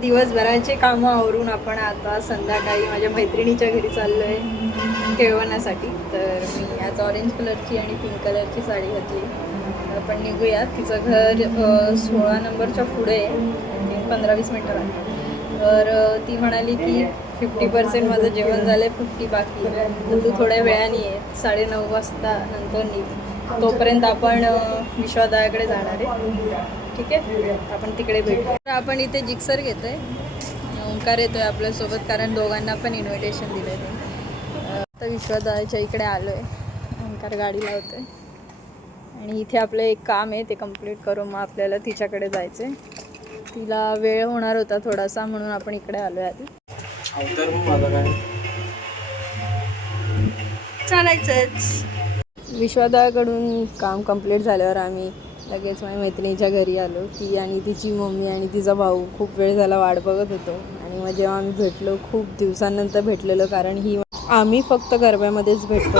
दिवसभराचे कामं आवरून आपण आता संध्याकाळी माझ्या मैत्रिणीच्या घरी चाललो आहे खेळवण्यासाठी. तर मी आज ऑरेंज कलरची आणि पिंक कलरची साडी घातली. आपण निघूयात. तिचं घर सोळा नंबरच्या पुढे आहे. पंधरा वीस मिनटं लागतात तर ती म्हणाली की फिफ्टी पर्सेंट माझं जेवण झालं आहे फिफ्टी बाकी तर तू थोड्या वेळाने ये. साडेनऊ वाजता नंतर निघ. तोपर्यंत आपण विश्वादायाकडे जाणार आहे. ठीक आहे? आपण तिकडे भेटू. तर आपण इथे जिक्सर घेतोय. ओंकार येतोय आपल्यासोबत कारण दोघांना पण इन्व्हिटेशन दिलं आहे आता विश्वादाच्या इकडे आलो आहे ओंकार गाडी लावतोय. आणि इथे आपलं एक काम आहे ते कंप्लीट करून मग आपल्याला तिच्याकडे जायचं आहे तिला वेळ होणार होता थोडासा म्हणून आपण इकडे आलो आहे आधी चालायचंच. विश्वादाकडून काम कंप्लीट झाल्यावर आम्ही लगेच माझ्या मैत्रिणीच्या घरी आलो. ती आणि तिची मम्मी आणि तिचा भाऊ खूप वेळ झाला वाट बघत होतो. आणि मग जेव्हा आम्ही भेटलो खूप दिवसांनंतर भेटलेलो कारण ही आम्ही फक्त गरब्यामध्येच भेटतो.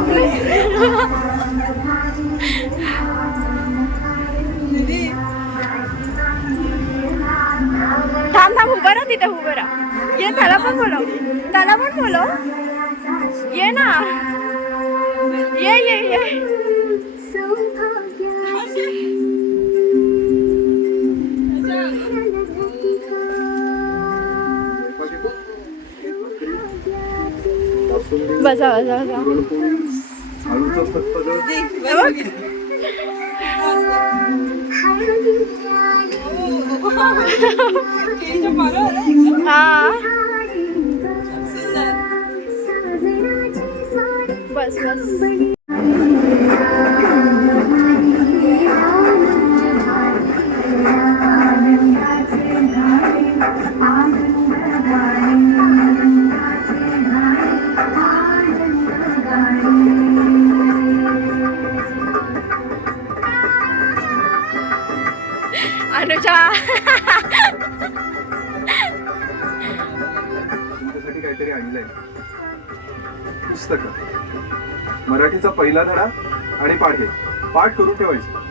थांब थांब उभं राहा तिथे उभं राहा. ये त्याला पण बोलव. त्याला पण बोलव. ये ना. ये ये ये. बसा बसा बसा आळूचं फतफद हा बस बस अनुजा तुमच्यासाठी काहीतरी आणलंय. पुस्तक. मराठीचा पहिला धडा आणि पाढे पाठ करून ठेवायचे.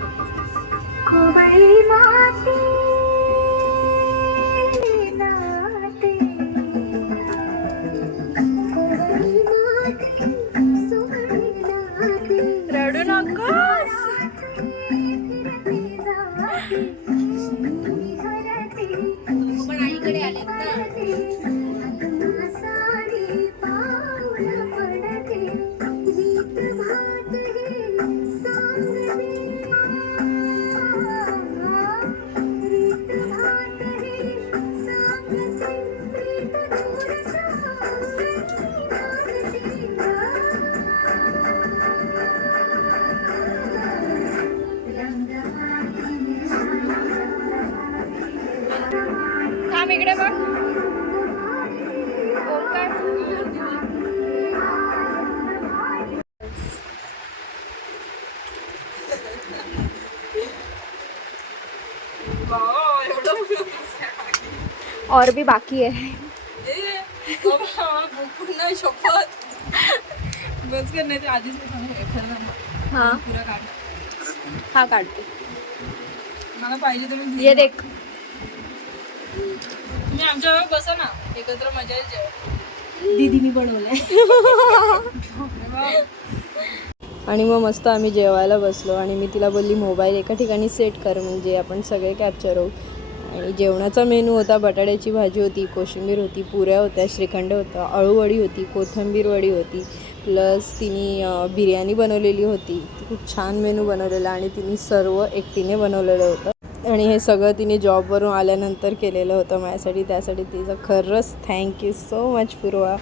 रडू नकोस. थांब इकडे बघ. ओंकार और भी बाकी है. शपथ बस करण्याच्या आधीच मी सांगू खरं हाँ. पुरा काढ हाँ. काटते मला पाहिजे तुम्ही ये देख. तुम्ही आमच्या वेळेस बसा ना. एकत्र मजा येईल जेवण दीदीनी बनवलंय. आणि मग मस्त आम्ही जेवायला बसलो आणि मी तिला बोलली मोबाईल एका ठिकाणी सेट कर म्हणजे आपण सगळे कॅप्चर होऊ. आणि जेवणाचा मेनू होता बटाट्याची भाजी होती कोशिंबीर होती पुऱ्या होत्या श्रीखंड होता अळूवडी होती कोथिंबीर वडी होती प्लस तिने बिर्याणी बनवलेली होती. खूप छान मेनू बनवलेला आणि तिने सर्व एकटीने बनवलेलं होतं. आणि हे सगळं तिने जॉबवरून आल्यानंतर केलेलं होतं माझ्यासाठी त्यासाठी तिचं खरंच थँक्यू सो मच पूर्वा.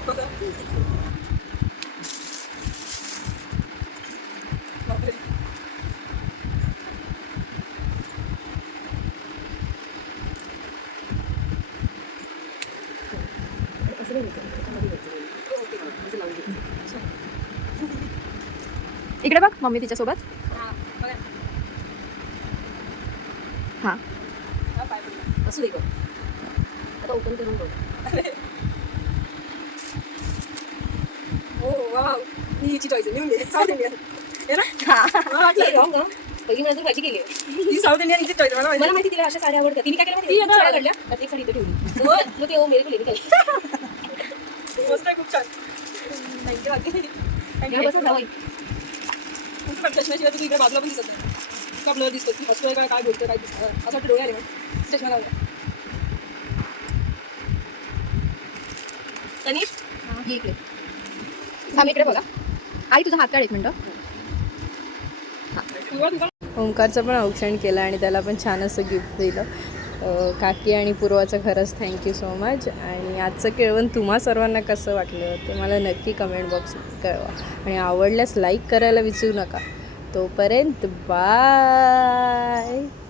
इकडे बघ मम्मी तिच्यासोबत. हा. असू दे आता ओपन करून बघ. हो ही हिची चॉईस आहे. लिहून घे साऊथ इंडियन. आहे ना? हा. ठीक आहे पहिली मला भाजी केली ती साऊथ इंडियनची चॉईस मला माहिती मला माहिती. तिला अशा साड्या आवडतात. तिने काय केलं माहिती? ती आहे? साड्या काढल्या एक साडी इथे ठेवली. हो, मग ते ओ मेरे को लेके चल. मस्त आहे खूप छान. थँक्यू या बसा जावई. तुमचं पण चष्म्याशिवाय तू इकडे बाजूला पण दिसत नाही. का ब्लर दिसतो ती हसतोय का काय बोलतोय काय असं वाटतं डोळे आले मग चष्मा लावला. तनिष इकडे. थांब इकडे बघा आई तुझा हात काढ एक मिनिटं. ओंकारचं पण औक्षण केलं आणि त्याला पण छान असं गिफ्ट दिलं. काकी आणि पूर्वाचं खरंच थँक्यू सो मच आणि आजचं केळवण तुम्हा सर्वांना कसं वाटलं ते मला नक्की कमेंट बॉक्स कळवा. आणि आवडल्यास लाईक करायला विसरू नका. तोपर्यंत बाय.